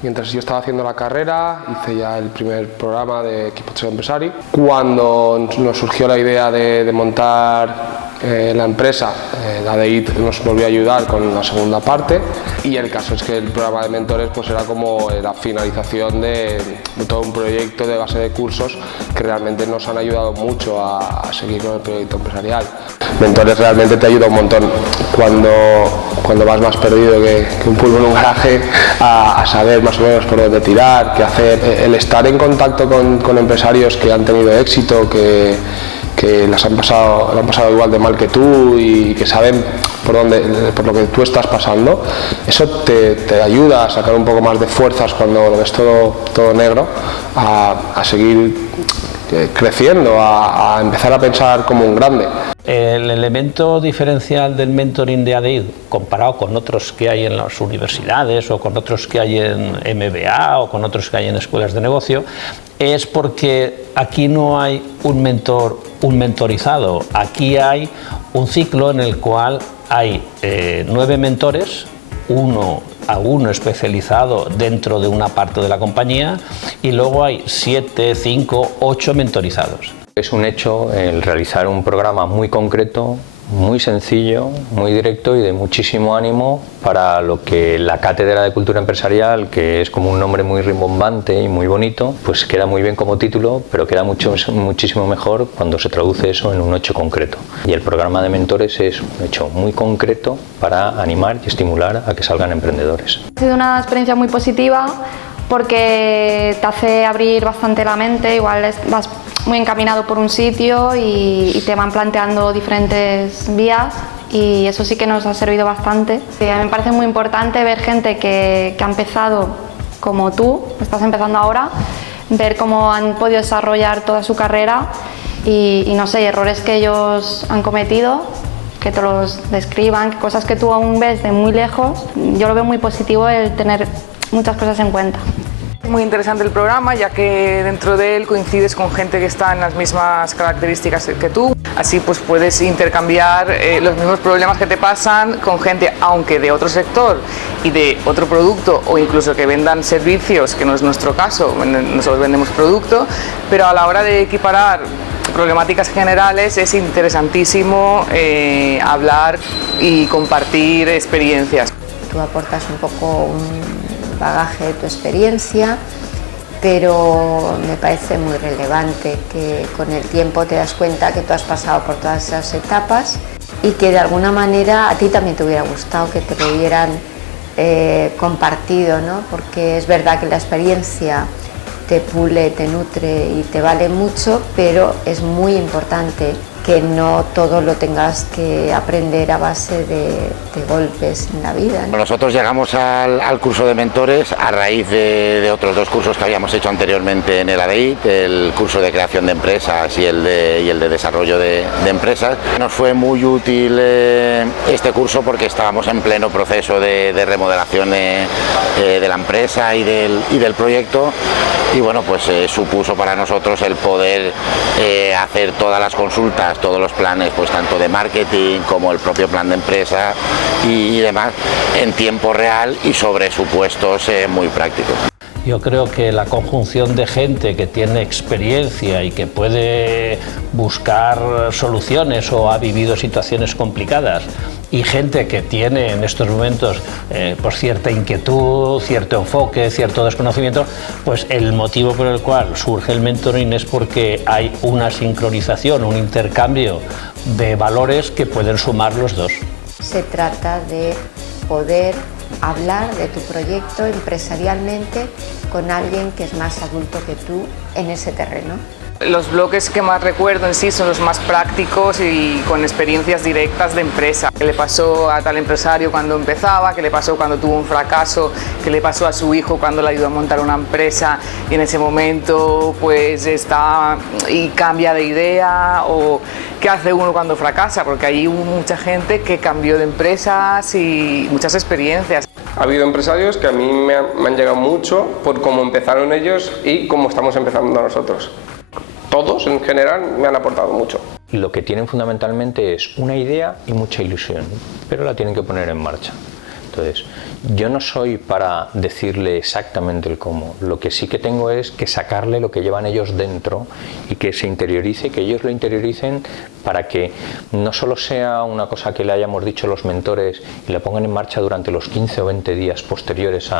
Mientras yo estaba haciendo la carrera, hice ya el primer programa de Equipo Chef Empresari. Cuando nos surgió la idea de montar la empresa, la ADEIT nos volvió a ayudar con la segunda parte, y el caso es que el programa de mentores pues era como la finalización de todo un proyecto de base de cursos que realmente nos han ayudado mucho a seguir con el proyecto empresarial. Mentores realmente te ayuda un montón cuando vas más perdido que un pulpo en un garaje a saber más o menos por dónde tirar, qué hacer. El estar en contacto con empresarios que han tenido éxito, que lo han pasado igual de mal que tú y que saben por lo que tú estás pasando, eso te ayuda a sacar un poco más de fuerzas cuando lo ves todo negro, a seguir creciendo, a empezar a pensar como un grande. El elemento diferencial del mentoring de ADEIT, comparado con otros que hay en las universidades o con otros que hay en MBA o con otros que hay en escuelas de negocio, es porque aquí no hay un mentorizado. Aquí hay un ciclo en el cual hay 9 mentores, uno a uno especializado dentro de una parte de la compañía, y luego hay 7, 5, 8 mentorizados. Es un hecho el realizar un programa muy concreto, muy sencillo, muy directo y de muchísimo ánimo para lo que la Cátedra de Cultura Empresarial, que es como un nombre muy rimbombante y muy bonito, pues queda muy bien como título, pero queda muchísimo mejor cuando se traduce eso en un hecho concreto. Y el programa de mentores es un hecho muy concreto para animar y estimular a que salgan emprendedores. Ha sido una experiencia muy positiva porque te hace abrir bastante la mente, igual vas muy encaminado por un sitio y te van planteando diferentes vías, y eso sí que nos ha servido bastante. A mí me parece muy importante ver gente que ha empezado como tú, estás empezando ahora, ver cómo han podido desarrollar toda su carrera y no sé, errores que ellos han cometido, que te los describan, cosas que tú aún ves de muy lejos. Yo lo veo muy positivo el tener muchas cosas en cuenta. Muy interesante el programa, ya que dentro de él coincides con gente que está en las mismas características que tú. Así pues puedes intercambiar los mismos problemas que te pasan con gente, aunque de otro sector y de otro producto, o incluso que vendan servicios, que no es nuestro caso, nosotros vendemos producto, pero a la hora de equiparar problemáticas generales es interesantísimo hablar y compartir experiencias. Tú aportas un poco un bagaje de tu experiencia, pero me parece muy relevante que con el tiempo te das cuenta que tú has pasado por todas esas etapas y que de alguna manera a ti también te hubiera gustado que te lo hubieran compartido, ¿no? Porque es verdad que la experiencia te pule, te nutre y te vale mucho, pero es muy importante que no todo lo tengas que aprender a base de golpes en la vida, ¿no? Nosotros llegamos al curso de mentores a raíz de otros 2 cursos que habíamos hecho anteriormente en el ADEIT, el curso de creación de empresas y el de desarrollo de empresas. Nos fue muy útil este curso porque estábamos en pleno proceso de remodelación de la empresa y del proyecto, y bueno, pues supuso para nosotros el poder hacer todas las consultas, todos los planes, pues tanto de marketing como el propio plan de empresa y demás, en tiempo real y sobre supuestos muy prácticos. Yo creo que la conjunción de gente que tiene experiencia y que puede buscar soluciones o ha vivido situaciones complicadas, y gente que tiene en estos momentos pues cierta inquietud, cierto enfoque, cierto desconocimiento, pues el motivo por el cual surge el mentoring es porque hay una sincronización, un intercambio de valores que pueden sumar los dos. Se trata de poder hablar de tu proyecto empresarialmente con alguien que es más adulto que tú en ese terreno. Los bloques que más recuerdo en sí son los más prácticos y con experiencias directas de empresa. ¿Qué le pasó a tal empresario cuando empezaba? ¿Qué le pasó cuando tuvo un fracaso? ¿Qué le pasó a su hijo cuando le ayudó a montar una empresa y en ese momento pues está y cambia de idea? ¿O qué hace uno cuando fracasa? Porque hay mucha gente que cambió de empresas y muchas experiencias. Ha habido empresarios que a mí me han llegado mucho por cómo empezaron ellos y cómo estamos empezando nosotros. Todos en general me han aportado mucho. Lo que tienen fundamentalmente es una idea y mucha ilusión, pero la tienen que poner en marcha. Entonces, yo no soy para decirle exactamente el cómo. Lo que sí que tengo es que sacarle lo que llevan ellos dentro y que se interiorice, que ellos lo interioricen, para que no solo sea una cosa que le hayamos dicho los mentores y la pongan en marcha durante los 15 o 20 días posteriores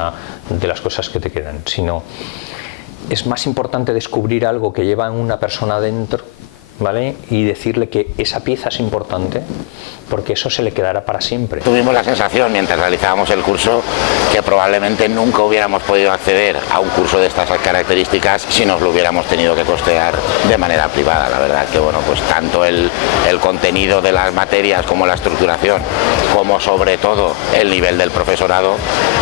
de las cosas que te quedan, sino es más importante descubrir algo que lleva una persona dentro, ¿vale? Y decirle que esa pieza es importante, porque eso se le quedará para siempre. Tuvimos la sensación mientras realizábamos el curso que probablemente nunca hubiéramos podido acceder a un curso de estas características si nos lo hubiéramos tenido que costear de manera privada. La verdad que bueno, pues tanto el contenido de las materias como la estructuración, como sobre todo el nivel del profesorado,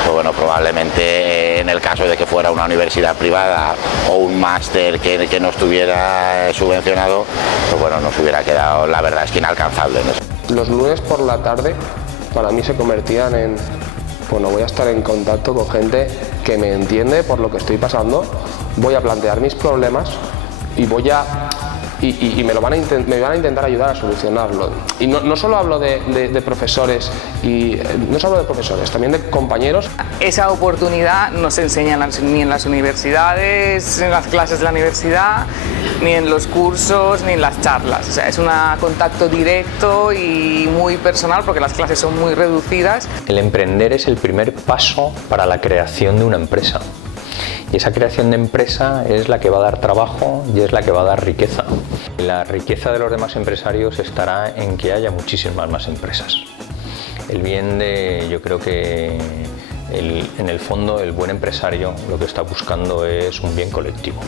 pues bueno, probablemente en el caso de que fuera una universidad privada o un máster que no estuviera subvencionado, pues bueno, nos hubiera quedado, la verdad es que inalcanzable, ¿no? Los lunes por la tarde para mí se convertían en, bueno, voy a estar en contacto con gente que me entiende por lo que estoy pasando, voy a plantear mis problemas y voy a y me van a intentar ayudar a solucionarlo. Y no solo hablo de profesores, no solo de profesores, también de compañeros. Esa oportunidad no se enseña ni en las universidades, en las clases de la universidad, ni en los cursos, ni en las charlas. O sea, es un contacto directo y muy personal porque las clases son muy reducidas. El emprender es el primer paso para la creación de una empresa. Y esa creación de empresa es la que va a dar trabajo y es la que va a dar riqueza. La riqueza de los demás empresarios estará en que haya muchísimas más empresas. El bien yo creo que en el fondo el buen empresario lo que está buscando es un bien colectivo.